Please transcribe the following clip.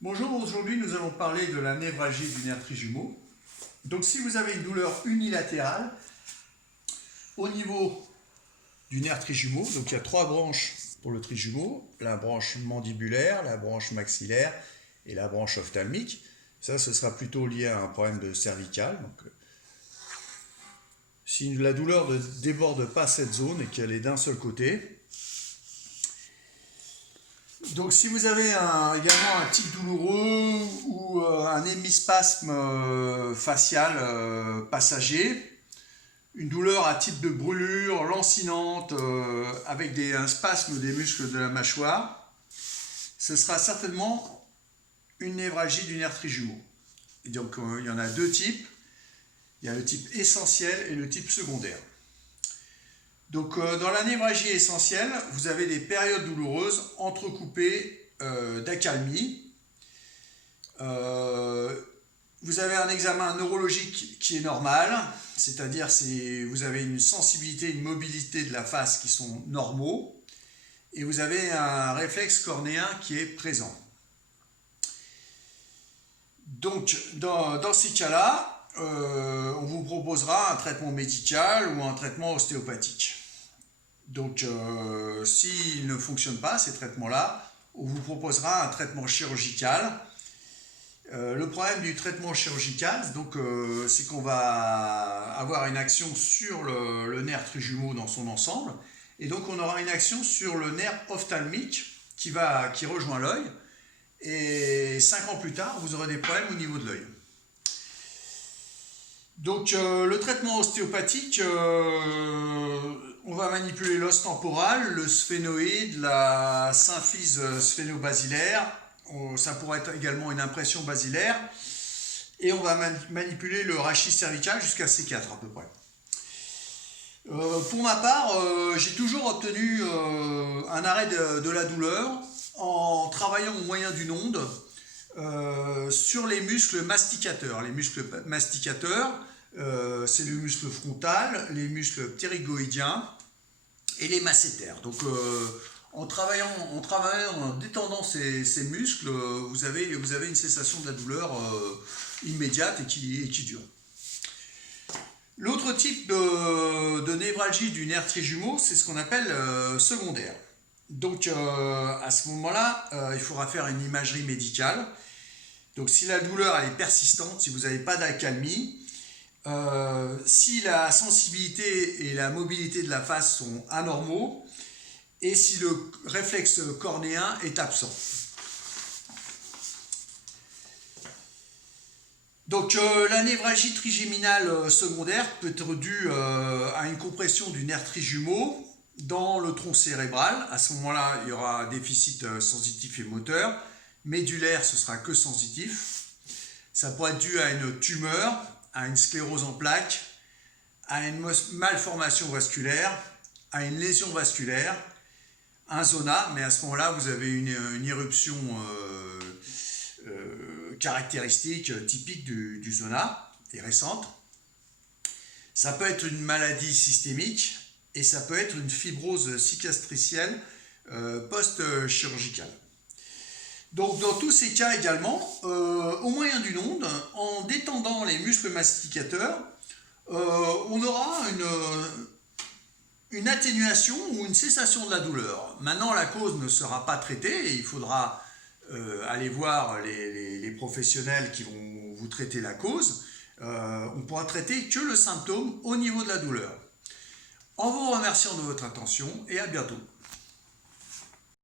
Bonjour, aujourd'hui nous allons parler de la névralgie du nerf trijumeau. Donc si vous avez une douleur unilatérale au niveau du nerf trijumeau, donc il y a trois branches pour le trijumeau, la branche mandibulaire, la branche maxillaire et la branche ophtalmique. Ça, ce sera plutôt lié à un problème de cervical. Donc, si la douleur ne déborde pas cette zone et qu'elle est d'un seul côté, donc si vous avez également un tic douloureux ou un hémispasme facial passager, une douleur à type de brûlure lancinante avec un spasme des muscles de la mâchoire, ce sera certainement une névralgie du nerf trijumeau. Et donc il y en a deux types, il y a le type essentiel et le type secondaire. Donc dans la névralgie essentielle, vous avez des périodes douloureuses entrecoupées d'accalmie. Vous avez un examen neurologique qui est normal, c'est-à-dire vous avez une sensibilité, une mobilité de la face qui sont normaux, et vous avez un réflexe cornéen qui est présent. Donc dans ces cas-là, on vous proposera un traitement médical ou un traitement ostéopathique. Donc, s'il ne fonctionne pas, ces traitements-là, on vous proposera un traitement chirurgical. Le problème du traitement chirurgical, c'est qu'on va avoir une action sur le nerf trijumeau dans son ensemble, et donc on aura une action sur le nerf ophtalmique qui rejoint l'œil, et 5 ans plus tard, vous aurez des problèmes au niveau de l'œil. Donc le traitement ostéopathique, on va manipuler l'os temporal, le sphénoïde, la symphyse sphénobasilaire, ça pourrait être également une impression basilaire, et on va manipuler le rachis cervical jusqu'à C4 à peu près. Pour ma part, j'ai toujours obtenu un arrêt de la douleur en travaillant au moyen d'une onde sur les muscles masticateurs. Les muscles masticateurs, c'est le muscle frontal, les muscles ptérygoïdiens et les masséters. Donc en travaillant, en détendant ces muscles, vous avez une cessation de la douleur immédiate et qui dure. L'autre type de névralgie du nerf trijumeau, c'est ce qu'on appelle secondaire. Donc à ce moment-là, il faudra faire une imagerie médicale. Donc si la douleur elle est persistante, si vous n'avez pas d'accalmie, si la sensibilité et la mobilité de la face sont anormaux, et si le réflexe cornéen est absent. Donc la névralgie trigéminale secondaire peut être due à une compression du nerf trijumeau dans le tronc cérébral. À ce moment-là, il y aura un déficit sensitif et moteur. Médulaire, ce sera que sensitif. Ça pourrait être dû à une tumeur, à une sclérose en plaques, à une malformation vasculaire, à une lésion vasculaire, un zona, mais à ce moment-là, vous avez une éruption caractéristique, typique du zona, et récente. Ça peut être une maladie systémique, et ça peut être une fibrose cicatricielle post-chirurgicale. Donc dans tous ces cas également, au moyen d'une onde, en détendant les muscles masticateurs, on aura une atténuation ou une cessation de la douleur. Maintenant, la cause ne sera pas traitée et il faudra aller voir les professionnels qui vont vous traiter la cause. On pourra traiter que le symptôme au niveau de la douleur. En vous remerciant de votre attention et à bientôt.